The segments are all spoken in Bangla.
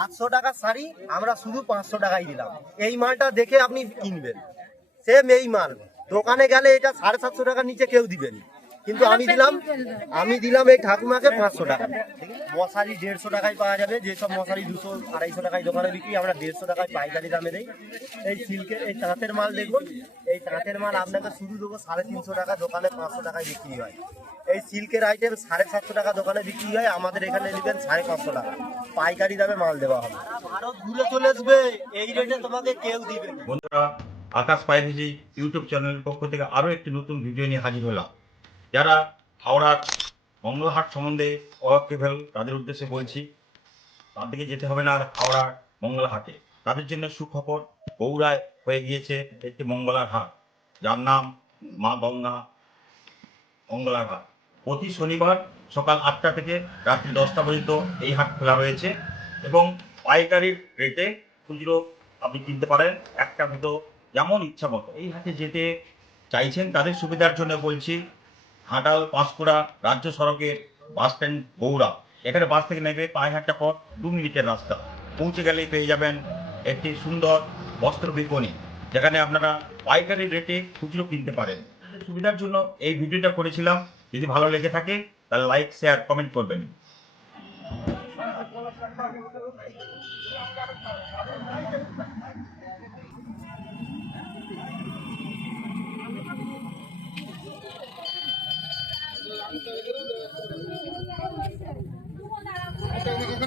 সাতশো টাকার শাড়ি, আমরা শুধু পাঁচশো টাকাই দিলাম। এই মালটা দেখে আপনি কিনবেন। সেম এই মাল। দোকানে গেলে এটা সাড়ে সাতশো টাকার নিচে কেউ দিবেন কিন্তু আমি দিলাম আমি দিলাম এই ঠাকুমাকে পাঁচশো টাকা। মশারি দেড়শো টাকায় পাওয়া যাবে যেসব মশারি দুশো আড়াইশো টাকায় দোকানে বিক্রি আমরা দেড়শো টাকায় পাইকারি দামে দেই। এই সিল্কের এই তাঁতের মাল দেখুন এই তাঁতের মাল আপনাকে শুধু দেবো সাড়ে তিনশো টাকা দোকানে পাঁচশো টাকায় বিক্রি হয়। এই সিল্কের আইটেম সাড়ে সাতশো টাকা দোকানে বিক্রি হয় আমাদের এখানে নেবেন সাড়ে পাঁচশো টাকা। পাইকারি দামে মাল দেওয়া হবে। ভারত ঘুরে চলে আসবে এই রেটে তোমাকে কেউ দিবে বন্ধুরা আকাশ পাইভেজি ইউটিউব চ্যানেলের পক্ষ থেকে আরও একটি নতুন ভিডিও নিয়ে হাজির হলাম। যারা হাওড়ার মঙ্গলহাট সম্বন্ধে অকেফেল তাদের উদ্দেশ্যে বলছি, তাদেরকে যেতে হবে না আর হাওড়ার মঙ্গলহাটে। তাদের জন্য সুখবর গৌড়ায় হয়ে গিয়েছে একটি মঙ্গলার হাট। যার নাম মা গঙ্গা মঙ্গলার হাট। প্রতি শনিবার সকাল আটটা থেকে রাত্রি দশটা পর্যন্ত এই হাট খোলা রয়েছে এবং পাইকারির রেটে খুচরো আপনি কিনতে পারেন একটা দুটো, যেমন ইচ্ছা মতো। এই হাটে যেতে চাইছেন তাদের সুবিধার জন্য বলছি হাঁটাল পাঁশকুড়া রাজ্য সড়কের বাস স্ট্যান্ড গৌড়া এখানে বাস থেকে নেবে পায়ে হাঁটা পর দু মিনিটের রাস্তা। পৌঁছে গেলেই পেয়ে যাবেন একটি সুন্দর বস্ত্র বিপণী, যেখানে আপনারা পাইকারি রেটে খুচরো কিনতে পারেন। সুবিধার জন্য এই ভিডিওটা করেছিলাম। যদি ভালো লেগে থাকে, তাহলে লাইক শেয়ার কমেন্ট করবেন।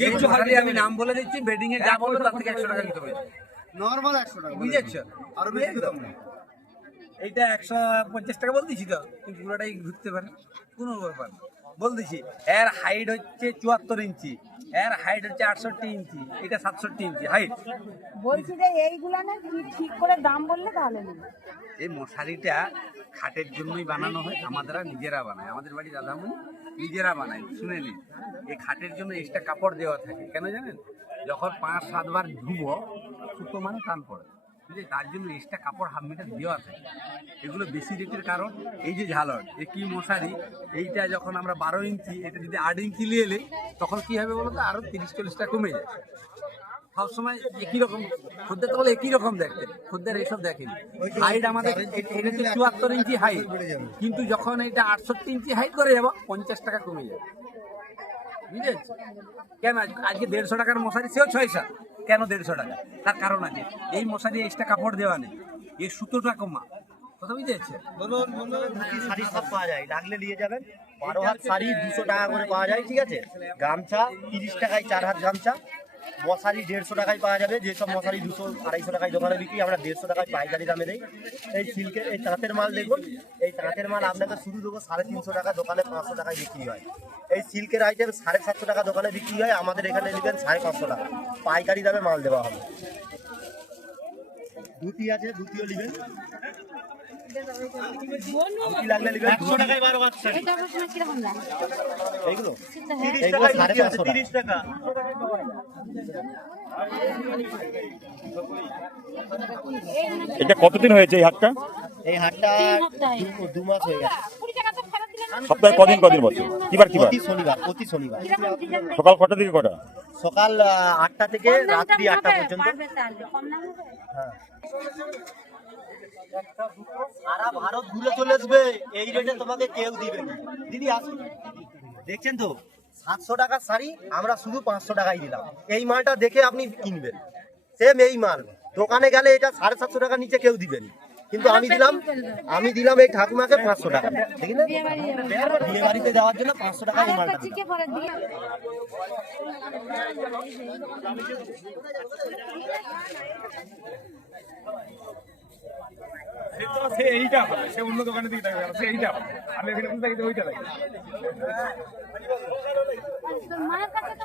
কিচ্ছু খালি আমি নাম বলে দিচ্ছি বেডিং এ যা বলবে তার থেকে একশো টাকা নিতে হবে। নর্মাল একশো টাকা। বুঝেছ? আরও বেশি দাম এইটা একশো পঞ্চাশ টাকা বল দিছি তো কিন্তু পুরোটাই ঘুরতে পারে কোনো ব্যাপার না। বল দিছি এর হাইট হচ্ছে চুয়াত্তর ইঞ্চি এর হাইট হচ্ছে আটষট্টি ইঞ্চি এটা সাতষট্টি ইঞ্চি হাইট বলছি যে এইগুলা না ঠিক করে দাম বললে তাহলে এই মশারিটা খাটের জন্যই বানানো হয় আমাদেরা নিজেরা বানায়। আমাদের বাড়ি দাদামণি নিজেরা বানায় শুনে নিন। এই খাটের জন্য এক্সট্রা কাপড় দেওয়া থাকে কেন জানেন? যখন পাঁচ সাতবার ধুবো সুতো মানে টান পড়ে। বুঝলি তার জন্য এক্সট্রা কাপড় হাফ মিটার দেওয়া থাকে এগুলো বেশি রেটের কারণ, এই যে ঝালর এ কি মশারি, এইটা যখন আমরা বারো ইঞ্চি, এটা যদি আট ইঞ্চি নিয়ে এলে তখন কী হবে বলো তো আরও তিরিশ চল্লিশটা কমে যায়। সবসময় একই রকম, খদ্দের তো বলে একই রকম দেখতে, খদ্দের এইসব দেখেনি। হাইট আমাদের চুয়াত্তর ইঞ্চি হাইট কিন্তু যখন এটা আটষট্টি ইঞ্চি হাইট করে যাব, পঞ্চাশ টাকা কমে যাবে। বুঝেছ কেন? আজ- আজকে দেড়শো টাকার মশারি সেও ছয়শো। কেন দেড়শো টাকা? তার কারণ আছে। এই মশারি এক্সট্রা কাপড় দেওয়া নেই। এই সুতোটা কমা কথা বুঝেছে? ধুতি শাড়ি সব পাওয়া যায়। লাগলে নিয়ে যাবেন। বারো হাত শাড়ি দুশো টাকা করে পাওয়া যায়, ঠিক আছে? গামছা, তিরিশ টাকায় চার হাত গামছা। মশারি দেড়শো টাকায় পাওয়া যাবে, যেসব মশারি দুশো আড়াইশো টাকায় দোকানে বিক্রি, আমরা দেড়শো টাকায় পাইকারি দামে দেই। এই সিল্কের, এই তাঁতের মাল দেখুন, এই তাঁতের মাল আপনাকে শুধু দেবো সাড়ে তিনশো টাকা, দোকানে পাঁচশো টাকায় বিক্রি হয়। এই সিল্কের আইটেম সাড়ে সাতশো টাকা দোকানে বিক্রি হয়, আমাদের এখানে নেবেন সাড়ে পাঁচশো টাকা। পাইকারি দামে মাল দেওয়া হবে। ধুতি আছে, ধুতিও নেবেন। একশো টাকায় বারো এইগুলো? হ্যাঁ। সাড়ে পাঁচশো তিরিশ টাকা। এটা কতদিন হয়েছে এই হাটটা? এই হাটটা দু মাস হয়ে গেছে। সপ্তাহে কদিন কদিন বসে? কিবার কিবার? প্রতি শনিবার। প্রতি শনিবার সকাল কটা থেকে কটা? সকাল আটটা থেকে রাত্রি আটটা পর্যন্ত। হ্যাঁ। সারা ভারত ঘুরে চলে আসবে এই রেটে তোমাকে কেউ দিবে না। দিদি আসুন। দেখছেন তো? সাতশো টাকার শাড়ি আমরা শুধু পাঁচশো টাকায় দিলাম। এই মালটা দেখে আপনি কিনবেন। সেম এই মাল। দোকানে গেলে এটা সাড়ে সাতশো টাকার নিচে কেউ দিবেন কিন্তু আমি দিলাম আমি দিলাম এই ঠাকুমাকে পাঁচশো টাকা। ঠিক না? বিয়ে বাড়িতে যাওয়ার জন্য। পাঁচশো টাকা সে এইটা সে অন্য দোকানে দিকে থাকবে সে এইটা আমি এখানে কোন থেকে ওইটা লাগবে মায়ের কাছে তো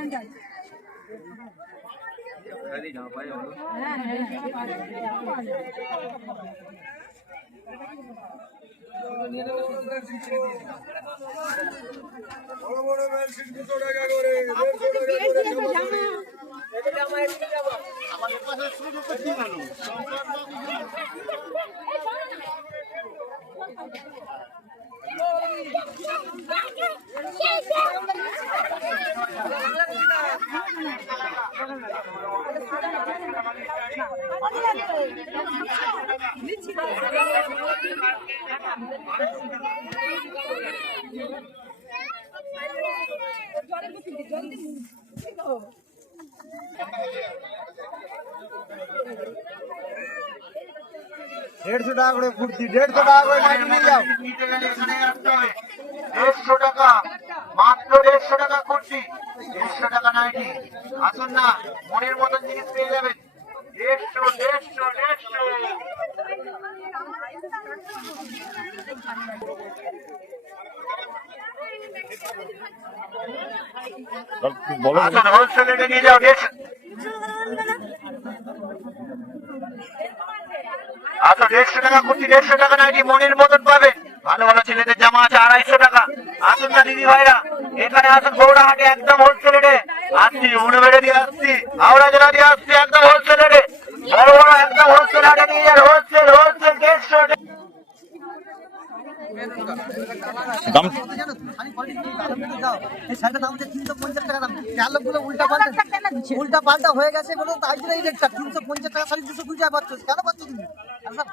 পাবো ওয়াই পুরো দেখে যাচ্ছে ওর পছন্দ কোনটা পছন্দ হয়েছে দেখে রাতে নিয়ে পাবো দেড়শো টাকা করে কুর্তি দেড়শো টাকা করে নাইটি নিয়ে যাও। দেড়শো টাকা মাত্র দেড়শো টাকা কুর্তি দেড়শো টাকা নাইটি। আসুন না মনের মতন জিনিস পেয়ে যাবেন। দেড়শো দেড়শো দেড়শো। হোলসেল নিয়ে যাও দেড়শো আচ্ছা দেড়শো টাকা কুর্তি, দেড়শো টাকা নাইটি, মনের মতন পাবেন। ভালো ভালো ছেলেদের জামা আছে, আড়াইশো টাকা। আসুন না, দিদি ভাইরা, এখানে আসুন গৌড়াহাটে একদম হোলসেল রেটে আসছি উনবেড়ে দিয়ে আসছি, হাওড়া জেলা দিয়ে আসছি, একদম হোলসেল রেটে বড় বড় একদম হোলসেল হাটে নিয়ে হোলসেল হোলসেল দেড়শো দাম? উল্টা পাল্টা হয়ে গেছে বলো তাই জন্য এই রেটটা। তিনশো পঞ্চাশ টাকা শাড়ি দুশো কুড়ি টাকা পাচ্ছ। কেন পাচ্ছ তুমি?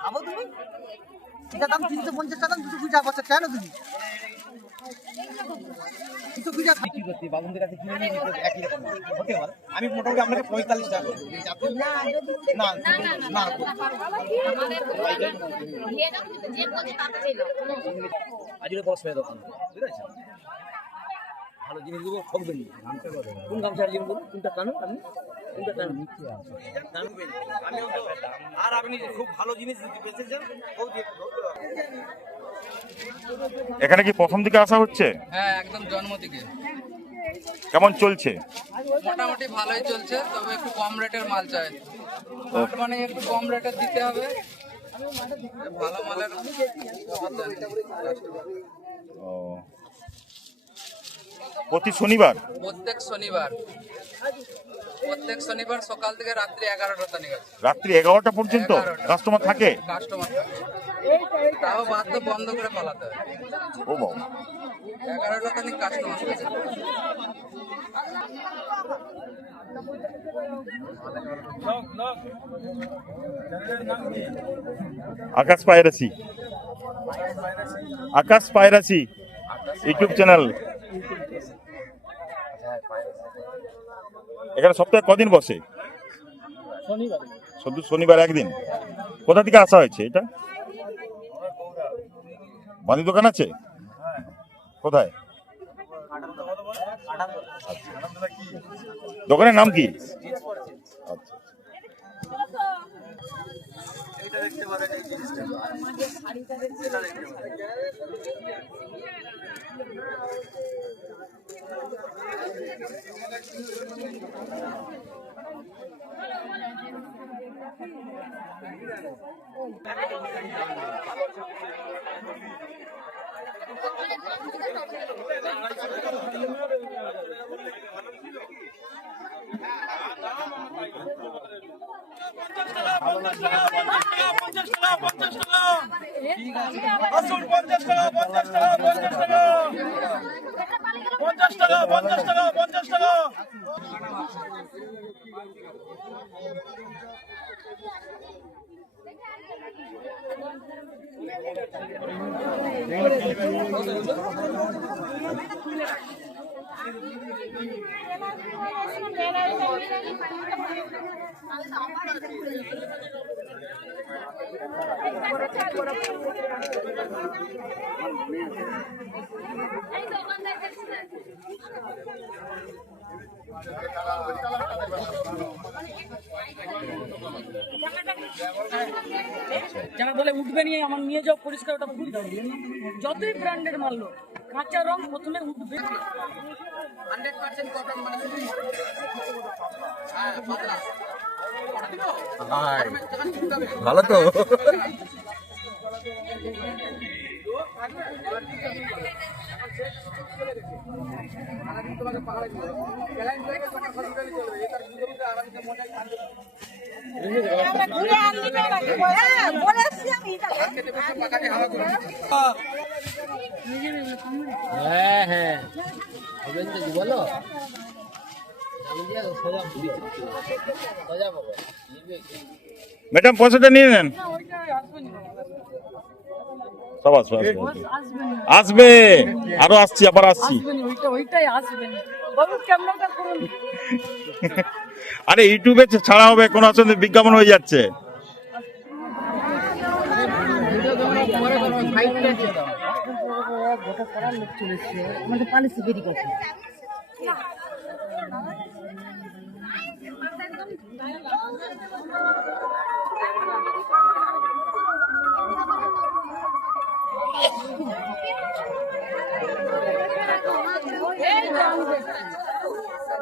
ভাবো তুমি। এটা দাম তিনশো পঞ্চাশ টাকা, দুশো কুড়ি টাকা পাচ্ছ। কেন তুমি? আমি মোটামুটি আপনাকে পঁয়তাল্লিশ টাকা না দশ টাকা দোকান আছে ভালো জিনিসগুলো ঠকবেন। কোন গামছার বলুন কোনটা কানো আপনি আর আপনি খুব ভালো জিনিস বেঁচেছেন এখানে কি প্রথম দিকে আসা হচ্ছে? হ্যাঁ একদম জন্ম থেকে কেমন চলছে? মোটামুটি ভালোই চলছে তবে একটু কম রেটের মাল চাই। মানে একটু কম রেটের দিতে হবে। ভালো মালের ও। প্রতি শনিবার? প্রত্যেক শনিবার। প্রত্যেক শনিবার সকাল থেকে রাত্রি এগারোটা রাত্রি এগারোটা পর্যন্ত কাস্টমার থাকে? কাস্টমার থাকে। তাও বাধ্য বন্ধ করে পালাতে হয় ও বাবা। কাস্টমার থাকে আকাশ পায়রাসি আকাশ পায়রাসি ইউটিউব চ্যানেল। এখানে সপ্তাহে কদিন বসে? শুধু শনিবার একদিন। কোথা থেকে আসা হয়েছে এটা? বাঁধি দোকান আছে? কোথায়? দোকানের নাম কি? আচ্ছা। এইটা দেখতে পারেন এই জিনিসটা এটা দেখতে পারেন যারা বলে উঠবে নিয়ে আমার নিয়ে যাও পরিষ্কার ওটা ভুল। যতই ব্র্যান্ডেড মারলো কাঁচা রং প্রথমে উঠবে। হান্ড্রেড পার্সেন্ট কটন মানে শুধু পাতলা ভালো তো আমরা ঘুরে আনলি না রাখব বলে এসছি আমি হ্যাঁ হ্যাঁ বলো ম্যাডাম পয়সাটা নিয়ে নেন। সব আসবে আসবে, আরও আসছি আবার আসছি। ওইটাই আসবে আরে ইউটিউবে ছাড়া হবে কোনো আসলে বিজ্ঞাপন হয়ে যাচ্ছে।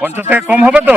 পঞ্চাশ টাকা কম হবে তো?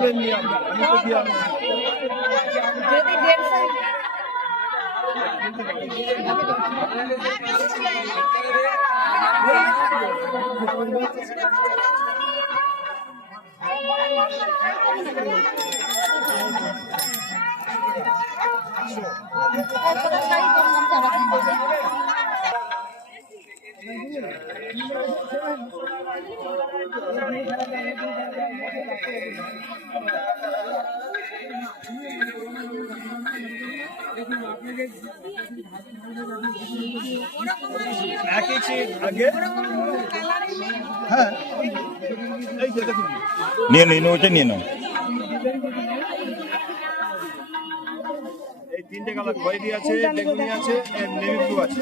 কিনতে পাবেন যদি দেড়শো একই দেখছি আগে? হ্যাঁ। এই যে দেখুন। নিয়ে নিন ওইটা নিয়ে নাও। এই তিনটে কালার খয়েরি আছে বেগুনি আছে নেভি ব্লু আছে।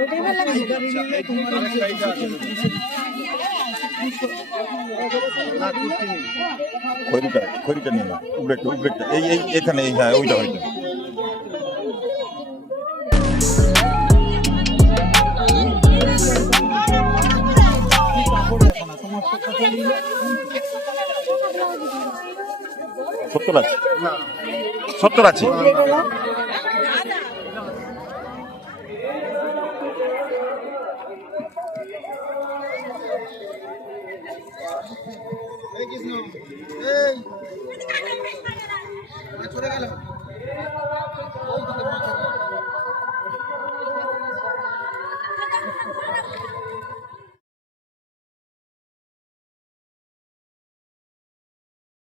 আচ্ছা, এই তিনটে খড়িটা খড়িটা নিয়ে নাও উপরেটা উপরেটা এই এই, এখানে এই হ্যাঁ ওইটা ওইটা সত্তর আছে? সত্তর আছে?